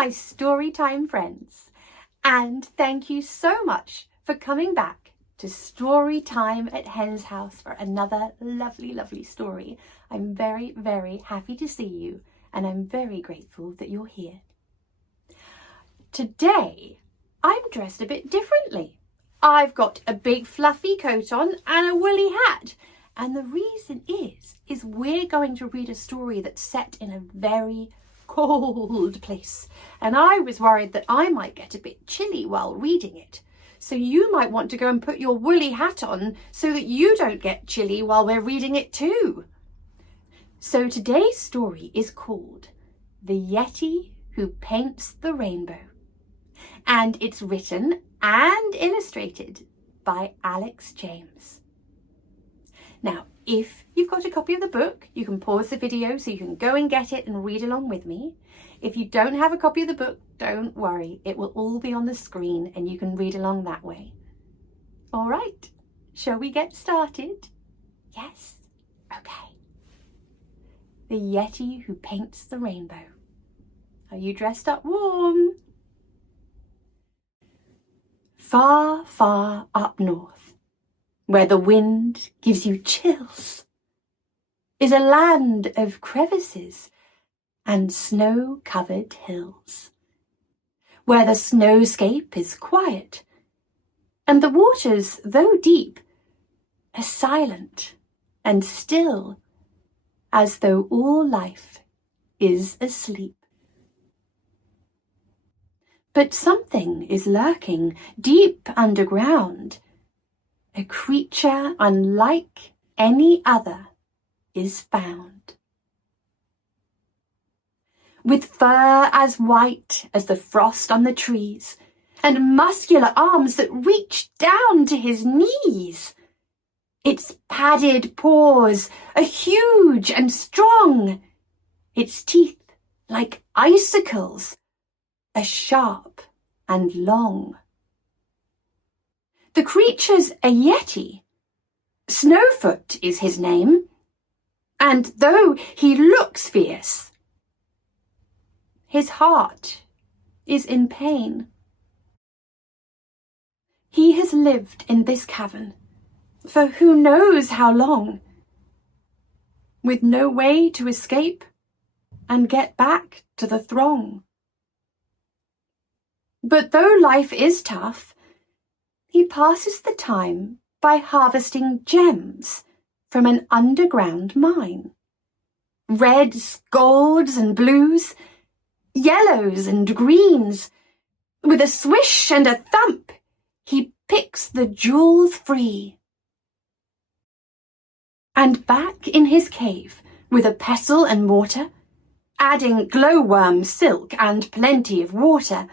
my Storytime friends, and thank you so much for coming back to Storytime at Hen's House for another lovely story. I'm very, very happy to see you, and I'm very grateful that you're here. Today, I'm dressed a bit differently. I've got a big fluffy coat on and a woolly hat. And the reason is we're going to read a story that's set in a very cold place. And I was worried that I might get a bit chilly while reading it. So you might want to go and put your woolly hat on so that you don't get chilly while we're reading it too. So today's story is called The Yeti Who Paints the Rainbow. And it's written and illustrated by Alex James. Now, if you've got a copy of the book, you can pause the video so you can go and get it and read along with me. If you don't have a copy of the book, don't worry. It will all be on the screen and you can read along that way. All right, shall we get started? Yes? Okay. The Yeti Who Paints the Rainbow. Are you dressed up warm? Far, far up north, where the wind gives you chills, is a land of crevices and snow-covered hills, where the snowscape is quiet, and the waters, though deep, are silent and still, as though all life is asleep. But something is lurking deep underground. A creature unlike any other is found. With fur as white as the frost on the trees, and muscular arms that reach down to his knees. Its padded paws are huge and strong, its teeth like icicles are sharp and long. The creature's a Yeti. Snowfoot is his name, and though he looks fierce, his heart is in pain. He has lived in this cavern for who knows how long, with no way to escape and get back to the throng. But though life is tough, he passes the time by harvesting gems from an underground mine. Reds, golds and blues, yellows and greens. With a swish and a thump, he picks the jewels free. And back in his cave, with a pestle and mortar, adding glowworm silk and plenty of water,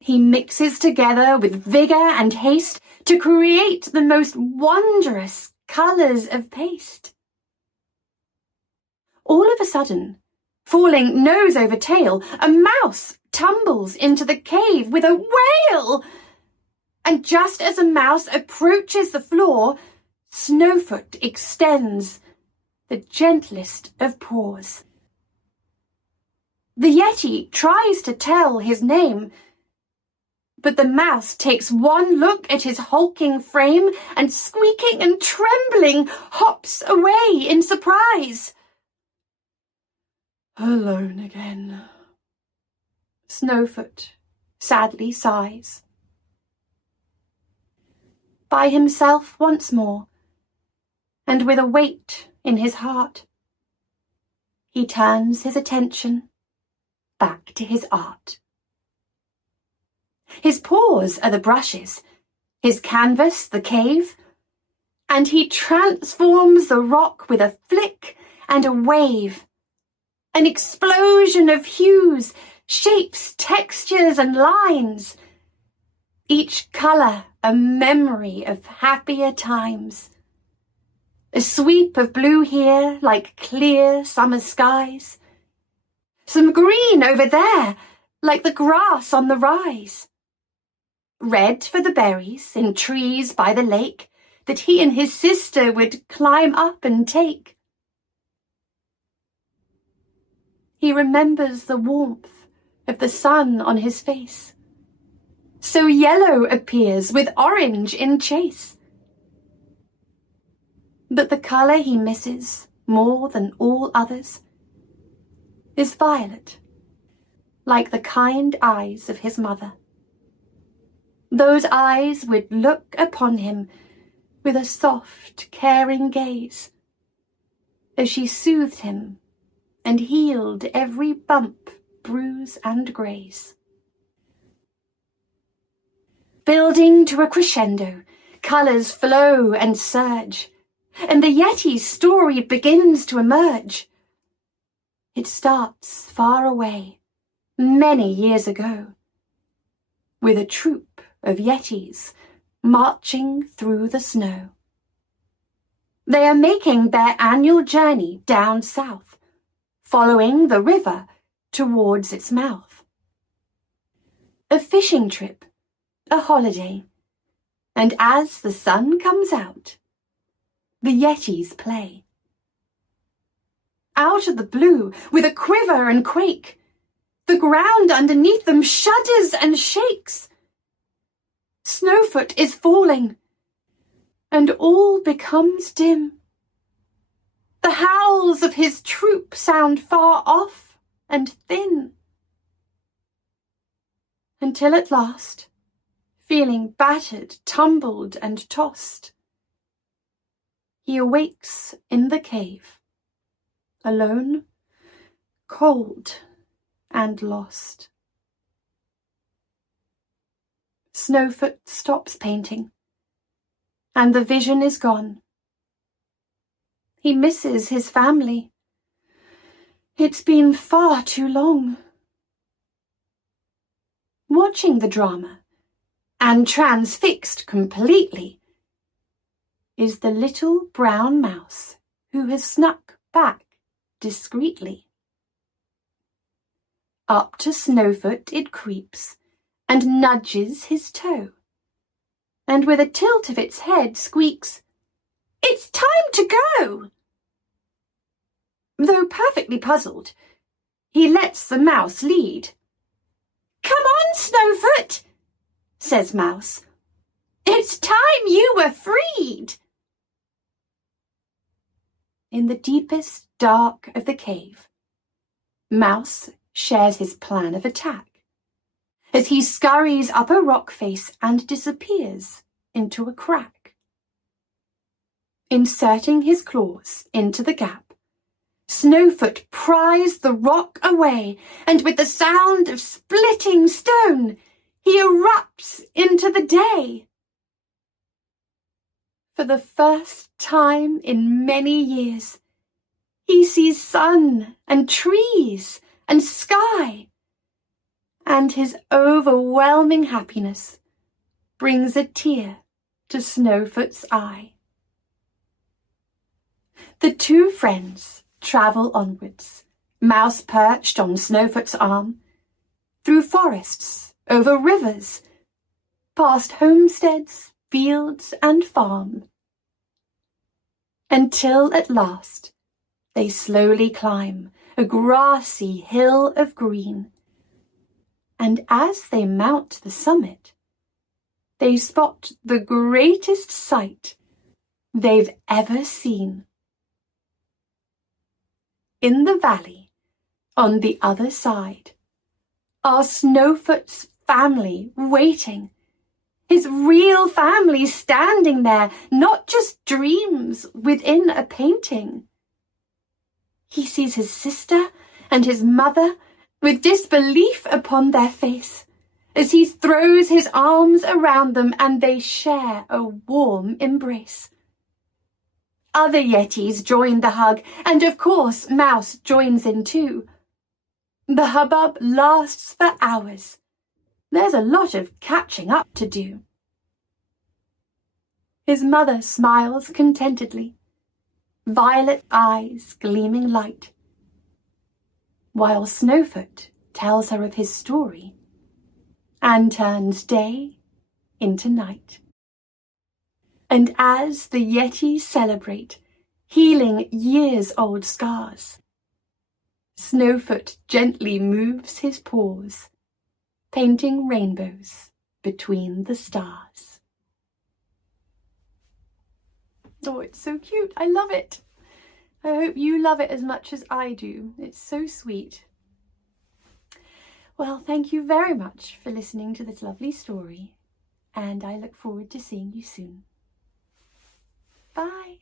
he mixes together with vigour and haste to create the most wondrous colours of paste. All of a sudden, falling nose over tail, a mouse tumbles into the cave with a wail. And just as a mouse approaches the floor, Snowfoot extends the gentlest of paws. The Yeti tries to tell his name, but the mouse takes one look at his hulking frame and, squeaking and trembling, hops away in surprise. Alone again, Snowfoot sadly sighs. By himself once more, and with a weight in his heart, he turns his attention back to his art. His paws are the brushes, his canvas the cave, and he transforms the rock with a flick and a wave. An explosion of hues, shapes, textures and lines, each colour a memory of happier times. A sweep of blue here like clear summer skies, some green over there like the grass on the rise. Red for the berries in trees by the lake that he and his sister would climb up and take. He remembers the warmth of the sun on his face. So yellow appears with orange in chase. But the colour he misses more than all others is violet, like the kind eyes of his mother. Those eyes would look upon him with a soft, caring gaze, as she soothed him and healed every bump, bruise and graze. Building to a crescendo, colours flow and surge, and the Yeti's story begins to emerge. It starts far away, many years ago, with a troop of Yetis marching through the snow. They are making their annual journey down south, following the river towards its mouth. A fishing trip, a holiday, and as the sun comes out, the Yetis play. Out of the blue, with a quiver and quake, the ground underneath them shudders and shakes. Snowfoot is falling, and all becomes dim. The howls of his troop sound far off and thin, until at last, feeling battered, tumbled, and tossed, he awakes in the cave, alone, cold, and lost. Snowfoot stops painting, and the vision is gone. He misses his family. It's been far too long. Watching the drama, and transfixed completely, is the little brown mouse who has snuck back discreetly. Up to Snowfoot it creeps and nudges his toe, and with a tilt of its head squeaks, "It's time to go!" Though perfectly puzzled, he lets the mouse lead. "Come on, Snowfoot," says Mouse. "It's time you were freed." In the deepest dark of the cave, Mouse shares his plan of attack, as he scurries up a rock face and disappears into a crack. Inserting his claws into the gap, Snowfoot pries the rock away, and with the sound of splitting stone, he erupts into the day. For the first time in many years, he sees sun and trees and sky, and his overwhelming happiness brings a tear to Snowfoot's eye. The two friends travel onwards, Mouse perched on Snowfoot's arm, through forests, over rivers, past homesteads, fields and farm, until at last they slowly climb a grassy hill of green, and as they mount the summit, they spot the greatest sight they've ever seen. In the valley, on the other side, are Snowfoot's family waiting. His real family standing there, not just dreams within a painting. He sees his sister and his mother with disbelief upon their face as he throws his arms around them and they share a warm embrace. Other Yetis join the hug, and of course Mouse joins in too. The hubbub lasts for hours. There's a lot of catching up to do. His mother smiles contentedly, violet eyes gleaming light, while Snowfoot tells her of his story and turns day into night. And as the Yetis celebrate, healing years-old scars, Snowfoot gently moves his paws, painting rainbows between the stars. Oh, it's so cute. I love it. I hope you love it as much as I do. It's so sweet. Well, thank you very much for listening to this lovely story, and I look forward to seeing you soon. Bye.